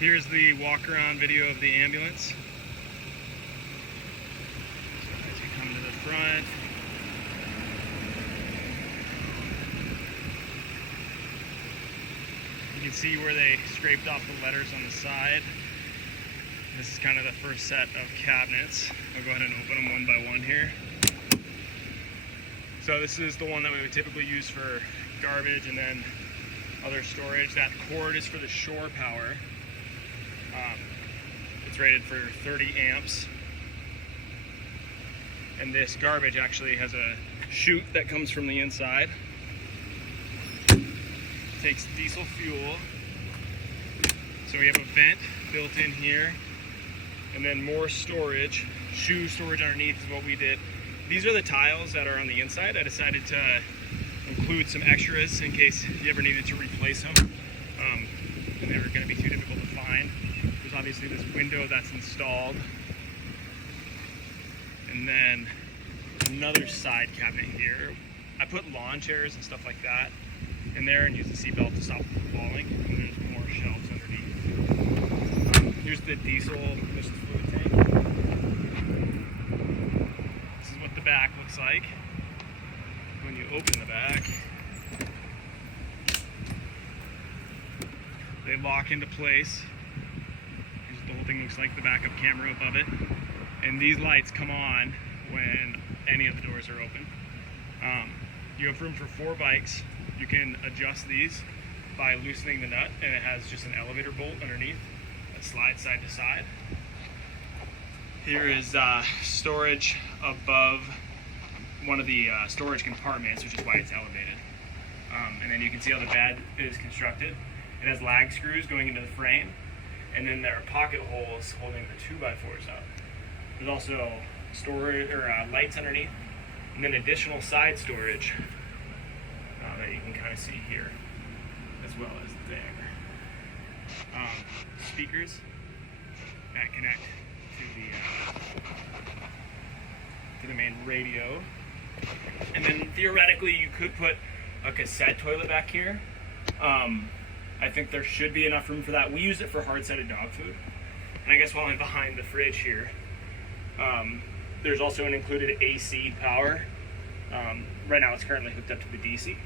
Here's the walk around video of the ambulance. So as you come to the front, you can see where they scraped off the letters on the side. This is kind of the first set of cabinets. I'll go ahead and open them one by one here. So this is the one that we would typically use for garbage and then other storage. That cord is for the shore power. It's rated for 30 amps. And this garbage actually has a chute that comes from the inside. Takes diesel fuel. So we have a vent built in here. And then more storage, shoe storage underneath is what we did. These are the tiles that are on the inside. I decided to include some extras in case you ever needed to replace them. And they were going to be too difficult to find. There's obviously this window that's installed. And then another side cabinet here. I put lawn chairs and stuff like that in there and use the seatbelt to stop falling. And there's more shelves underneath. Here's the diesel emissions fluid tank. This is what the back looks like when you open the back. They lock into place. Here's what the whole thing looks like, the backup camera above it. And these lights come on when any of the doors are open. You have room for 4 bikes. You can adjust these by loosening the nut, and it has just an elevator bolt underneath that slides side to side. Here is storage above one of the storage compartments, which is why it's elevated. And then you can see how the bed is constructed. It has lag screws going into the frame, and then there are pocket holes holding the 2x4s up. There's also storage or lights underneath, and then additional side storage that you can kind of see here, as well as there. Speakers that connect to the main radio, and then theoretically you could put a cassette toilet back here. I think there should be enough room for that. We use it for hard-sided dog food, and I guess while I'm behind the fridge here, there's also an included AC power. Right now it's currently hooked up to the DC.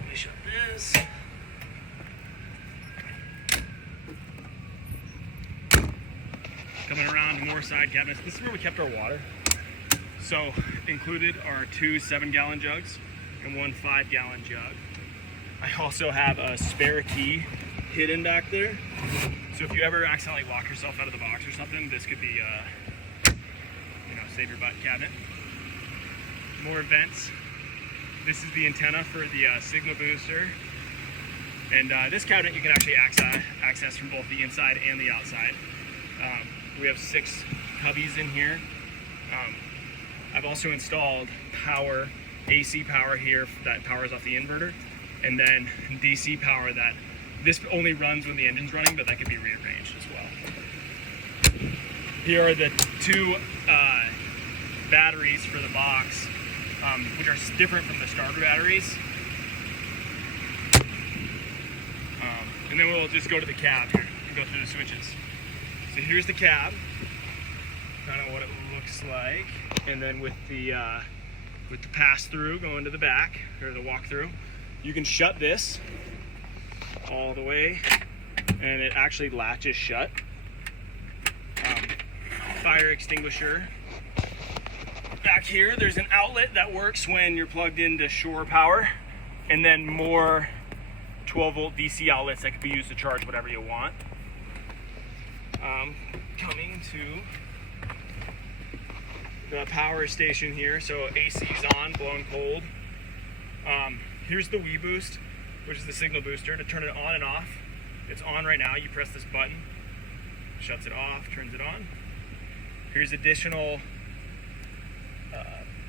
Let me shut this. Coming around to more side cabinets. This is where we kept our water. So included are 2 7-gallon jugs and 1 5-gallon jug. I also have a spare key hidden back there. So if you ever accidentally lock yourself out of the box or something, this could be save your butt cabinet. More vents. This is the antenna for the Sigma booster. And this cabinet you can actually access from both the inside and the outside. We have 6 cubbies in here. I've also installed AC power here that powers off the inverter, and then DC power that this only runs when the engine's running, but that can be rearranged as well. Here are the 2 batteries for the box, which are different from the starter batteries. And then we'll just go to the cab here and go through the switches. So here's the cab, kind of what it looks like, and then with the pass-through going to the back, or the walk-through, you can shut this all the way, and it actually latches shut. Fire extinguisher. Back here, there's an outlet that works when you're plugged into shore power, and then more 12-volt DC outlets that can be used to charge whatever you want. Coming to the power station here, so AC's on, blowing cold. Here's the WeBoost, which is the signal booster to turn it on and off. It's on right now. You press this button, shuts it off, turns it on. Here's additional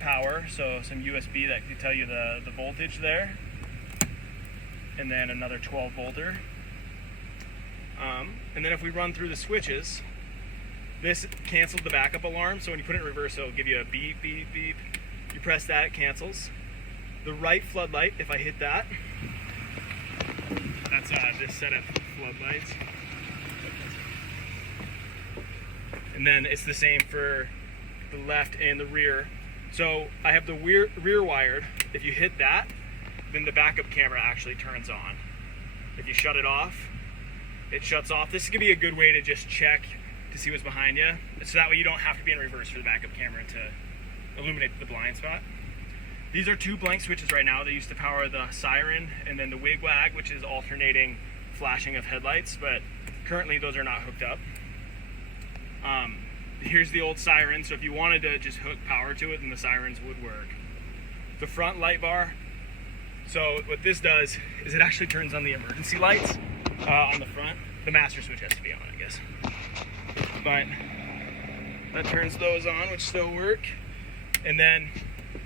power, so some USB that can tell you the voltage there, and then another 12 volter. And then if we run through the switches, this canceled the backup alarm, so when you put it in reverse, it'll give you a beep, beep, beep. You press that, it cancels. The right floodlight, if I hit that, that's this set of floodlights. And then it's the same for the left and the rear. So I have the rear wired. If you hit that, then the backup camera actually turns on. If you shut it off, it shuts off. This is gonna be a good way to just check to see what's behind you. So that way you don't have to be in reverse for the backup camera to illuminate the blind spot. These are 2 blank switches right now. They used to power the siren and then the wig-wag, which is alternating flashing of headlights, but currently those are not hooked up. Here's the old siren, so if you wanted to just hook power to it, then the sirens would work. The front light bar, so what this does is it actually turns on the emergency lights on the front. The master switch has to be on, I guess. But that turns those on, which still work. And then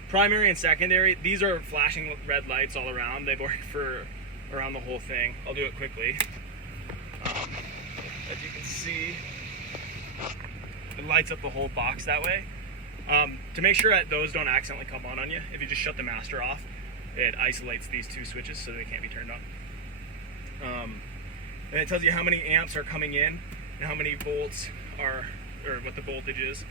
primary and secondary, these are flashing red lights all around. They work for around the whole thing. I'll do it quickly. As you can see, it lights up the whole box that way. To make sure that those don't accidentally come on you, if you just shut the master off, it isolates these 2 switches so they can't be turned on. And it tells you how many amps are coming in and how many volts are, or what the voltage is.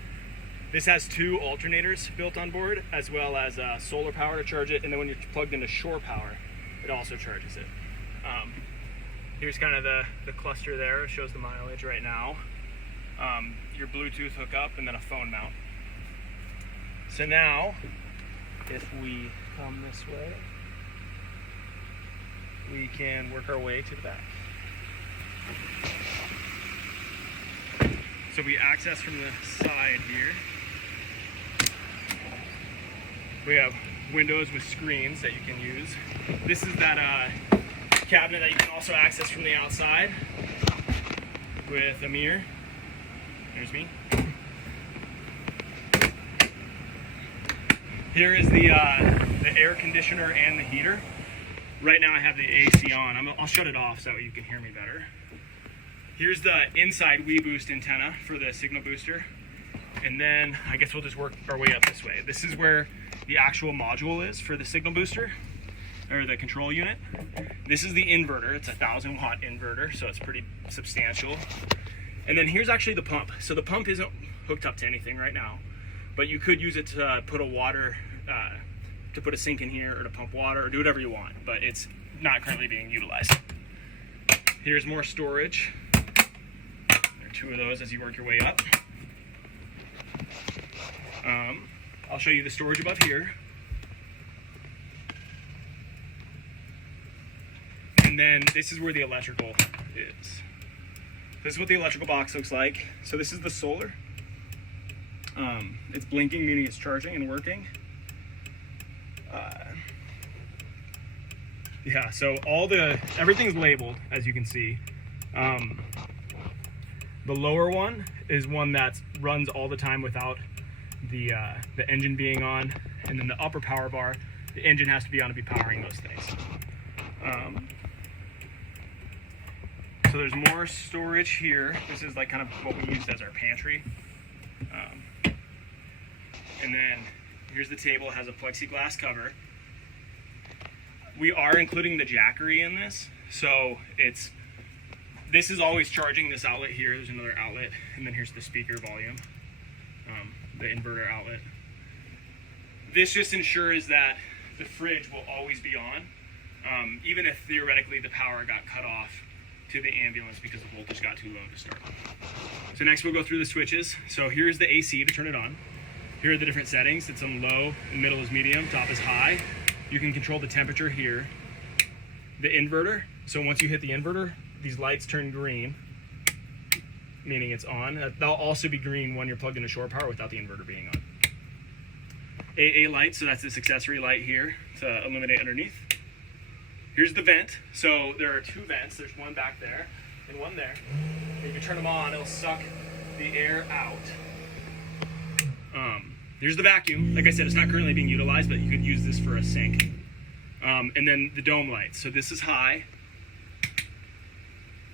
This has 2 alternators built on board, as well as solar power to charge it, and then when you're plugged into shore power, it also charges it. Here's kind of the cluster there. It shows the mileage right now. Your Bluetooth hookup, and then a phone mount. So now, if we come this way, we can work our way to the back. So we access from the side here. We have windows with screens that you can use. This is that cabinet that you can also access from the outside with a mirror. There's me. Here is the air conditioner and the heater. Right now I have the AC on. I'll shut it off so that way you can hear me better. Here's the inside WeBoost antenna for the signal booster. And then I guess we'll just work our way up this way. This is where the actual module is for the signal booster, or the control unit. This is the inverter. It's a 1,000 watt inverter, so it's pretty substantial. And then here's actually the pump. So the pump isn't hooked up to anything right now, but you could use it to put to put a sink in here, or to pump water, or do whatever you want, but it's not currently being utilized. Here's more storage. There are 2 of those as you work your way up. I'll show you the storage above here. And then this is where the electrical is. This is what the electrical box looks like. So this is the solar. It's blinking, meaning it's charging and working. Yeah, so everything's labeled, as you can see. The lower one is one that runs all the time without the engine being on, and then the upper power bar, the engine has to be on to be powering those things. So there's more storage here. This is like kind of what we used as our pantry. And then here's the table. It has a plexiglass cover. We are including the Jackery in this, so this is always charging. This outlet here, there's another outlet, and then here's the speaker volume, the inverter outlet. This just ensures that the fridge will always be on, even if theoretically the power got cut off to the ambulance because the voltage got too low to start. So next we'll go through the switches. So here's the AC to turn it on. Here are the different settings. It's on low, the middle is medium, top is high. You can control the temperature here. The inverter, so once you hit the inverter, these lights turn green, meaning it's on. They'll also be green when you're plugged into shore power without the inverter being on. AA light, so that's this accessory light here to illuminate underneath. Here's the vent. So there are 2 vents. There's one back there and one there. And you can turn them on, it'll suck the air out. Here's the vacuum. Like I said, it's not currently being utilized, but you could use this for a sink. And then the dome lights. So this is high,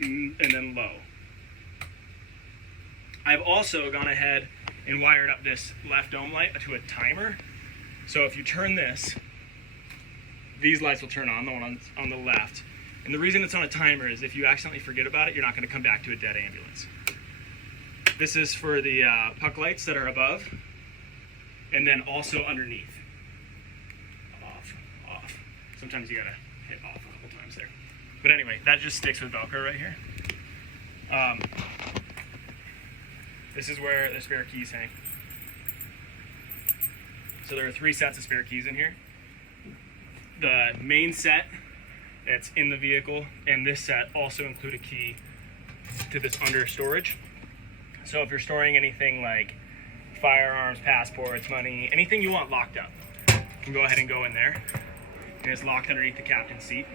and then low. I've also gone ahead and wired up this left dome light to a timer. So if you turn this, these lights will turn on, the one on the left. And the reason it's on a timer is if you accidentally forget about it, you're not going to come back to a dead ambulance. This is for the puck lights that are above, and then also underneath. Off, off. Sometimes you gotta hit off a couple times there. But anyway, that just sticks with Velcro right here. This is where the spare keys hang. So there are 3 sets of spare keys in here. The main set that's in the vehicle and this set also include a key to this under storage. So if you're storing anything like firearms, passports, money, anything you want locked up, you can go ahead and go in there. And it's locked underneath the captain's seat.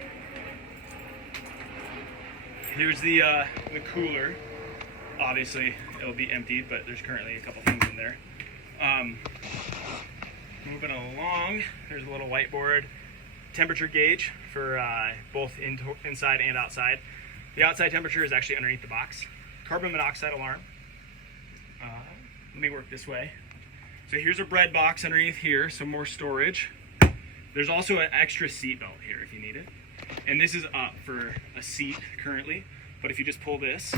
Here's the cooler. Obviously, it'll be emptied, but there's currently a couple things in there. Moving along, there's a little whiteboard temperature gauge for both inside and outside. The outside temperature is actually underneath the box. Carbon monoxide alarm. Let me work this way. So here's a bread box underneath here, some more storage. There's also an extra seat belt here if you need it. And this is up for a seat currently, but if you just pull this,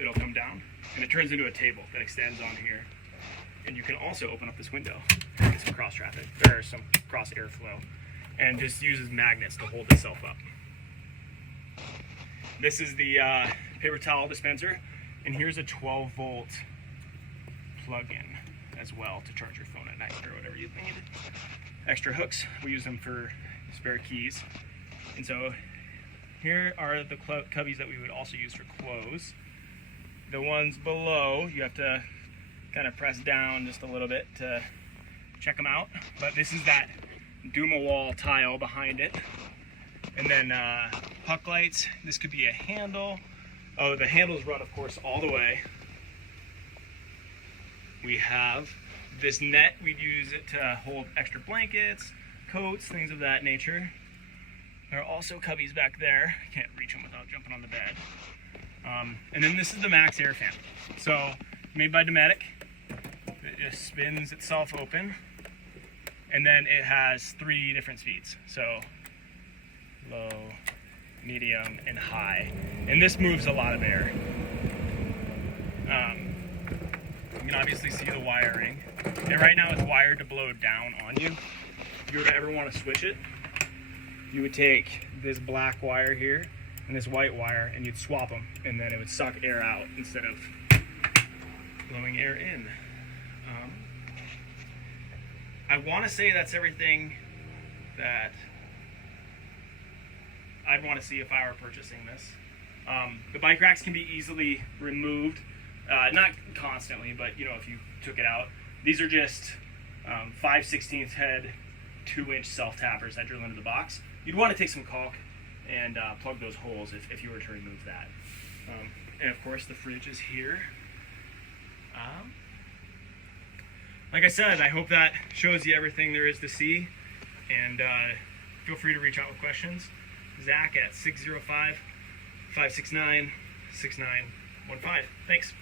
it'll come down and it turns into a table that extends on here. And you can also open up this window and get some cross traffic. There's some cross airflow, and just uses magnets to hold itself up. This is the paper towel dispenser, and here's a 12-volt plug-in as well to charge your phone at night or whatever you need. Extra hooks, we use them for spare keys. And so here are the cubbies that we would also use for clothes. The ones below, you have to kind of press down just a little bit to check them out. But this is that Duma wall tile behind it. And then puck lights, this could be a handle. Oh, the handles run, of course, all the way. We have this net, we'd use it to hold extra blankets, coats, things of that nature. There are also cubbies back there. Can't reach them without jumping on the bed. And then this is the Max Air Fan. So, made by Dometic. It just spins itself open. And then it has 3 different speeds. So, low, medium, and high. And this moves a lot of air. You can obviously see the wiring. And right now it's wired to blow down on you. If you were to ever want to switch it, you would take this black wire here and this white wire and you'd swap them, and then it would suck air out instead of blowing air in. I want to say that's everything that I'd want to see if I were purchasing this. The bike racks can be easily removed, not constantly, but you know, if you took it out. These are just 5/16 head 2-inch self-tappers that drill into the box. You'd want to take some caulk and plug those holes if you were to remove that. And of course the fridge is here. Like I said, I hope that shows you everything there is to see, and feel free to reach out with questions. Zach at 605-569-6915. Thanks.